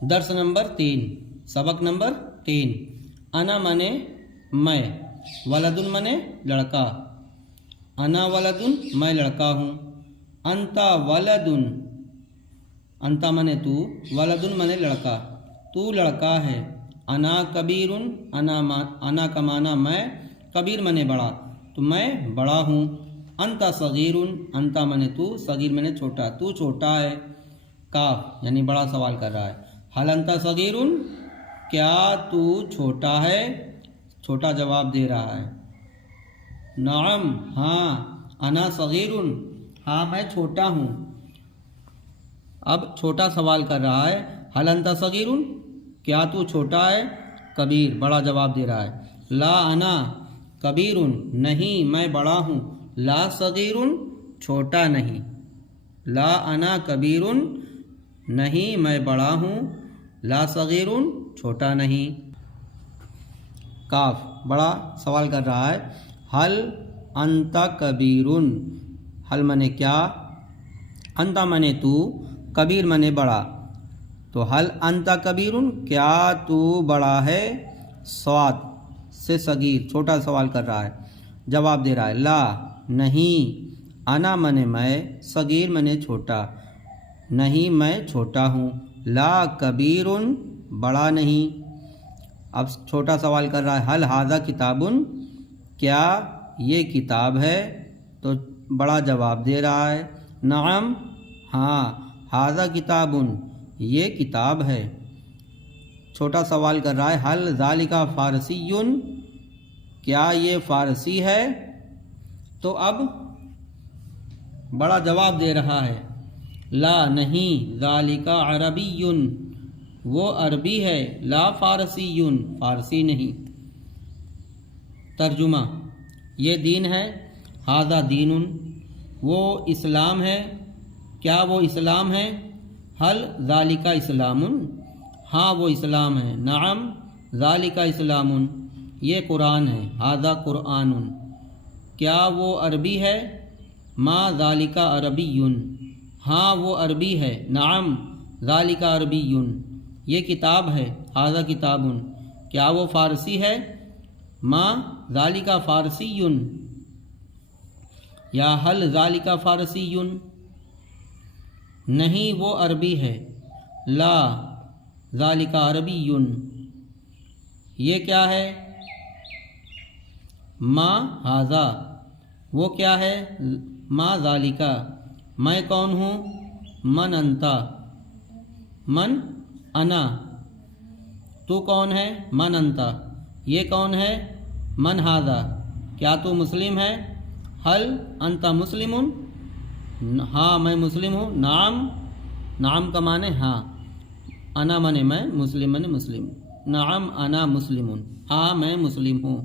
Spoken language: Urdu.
درس نمبر 3، سبق نمبر 3۔ انا منے میں، ولدن منے لڑکا، انا ولدن میں لڑکا ہوں، انتا ولدن انتا منے تو، ولدن منے لڑکا، تو لڑکا ہے، انا کبیرن انا کا معنی میں، کبیر منے بڑا، تو میں بڑا ہوں، انتا صغیرن انتا منے تو، صغیر منے چھوٹا، تو چھوٹا ہے، کاف یعنی بڑا سوال کر رہا ہے۔ حل انتا صغیرن کیا تو چھوٹا ہے، چھوٹا جواب دے رہا ہے۔ نعم ہاں، انا صغیرن ہاں میں چھوٹا ہوں، اب چھوٹا سوال کر رہا ہے۔ حل انتا صغیرن کیا تو چھوٹا ہے، کبیر بڑا جواب دے رہا ہے۔ لا انا کبیرن نہیں میں بڑا ہوں، لا صغیرن چھوٹا نہیں، لا انا کبیرن نہیں میں بڑا ہوں، لا صغیرن چھوٹا نہیں۔ کاف بڑا سوال کر رہا ہے۔ حل انتا کبیرن، حل منے کیا، انتا منے تو، کبیر منے بڑا، تو حل انتا کبیرن کیا تو بڑا ہے، صاد سے صغیر چھوٹا سوال کر رہا ہے، جواب دے رہا ہے لا نہیں، انا منے میں، صغیر منے چھوٹا، نہیں میں چھوٹا ہوں، لا کبیرن بڑا نہیں۔ اب چھوٹا سوال کر رہا ہے حل ھذا کتابن کیا یہ کتاب ہے، تو بڑا جواب دے رہا ہے نعم ہاں، ھذا کتابن یہ کتاب ہے۔ چھوٹا سوال کر رہا ہے حل ذالک فارسی کیا یہ فارسی ہے، تو اب بڑا جواب دے رہا ہے لا نہیں، ذالک عربی وہ عربی ہے، لا فارسی فارسی نہیں۔ ترجمہ یہ دین ہے، ھذا دین وہ اسلام ہے، کیا وہ اسلام ہے، حل ذالک اسلام ہاں وہ اسلام ہے، نعم ذالک اسلام یہ قرآن ہے، ھذا قرآن کیا وہ عربی ہے، ما ذالک عربی ہاں وہ عربی ہے، نعم ذالک عربی یہ کتاب ہے، ھذا کتاب کیا وہ فارسی ہے، ما ذالک فارسی یا حل ذالک فارسی نہیں وہ عربی ہے، لا ذالک عربی یہ کیا ہے، ما ھذا وہ کیا ہے، ما ذالک میں کون ہوں، من انتا من انا تو کون ہے، من انتا یہ کون ہے، من ھذا کیا تو مسلم ہے، حل انتا مسلم ہاں میں مسلم ہوں، نعم نعم کا معنی ہاں، انا منے میں، مسلم منے مسلم، نعم انا مسلم ہاں میں مسلم ہوں۔